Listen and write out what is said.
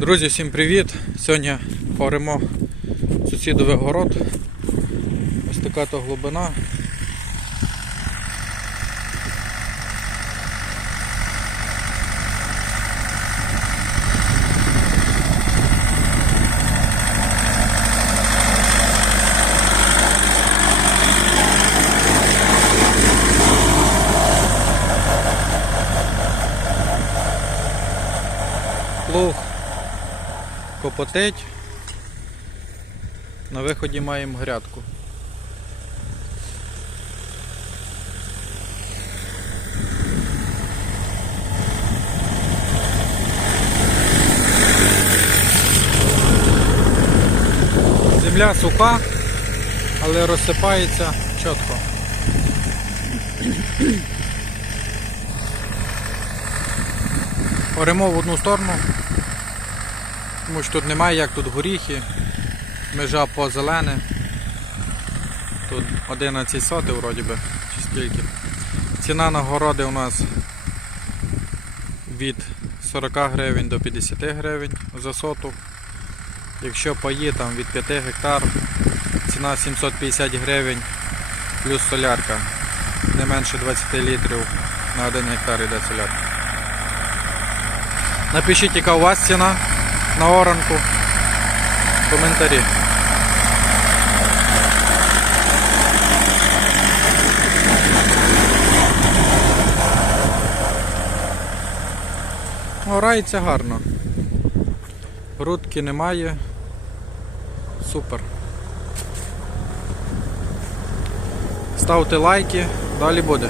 Друзі, всім привіт! Сьогодні оремо сусідовий город. Ось така то глибина. Плуг копотить. На виході маємо грядку. Земля суха, але розсипається чітко. Оремо в одну сторону, тому що тут немає як тут горіхи, межа по зелене. Тут 11 сотих вроді би, чи скільки. Ціна на городи у нас від 40 гривень до 50 гривень за соту. Якщо паї там від 5 гектар, ціна 750 гривень плюс солярка. Не менше 20 літрів на 1 гектар йде солярка. Напишіть, яка у вас ціна на оранку. Коментарі. Горається гарно. Рудки немає. Супер. Ставте лайки, далі буде.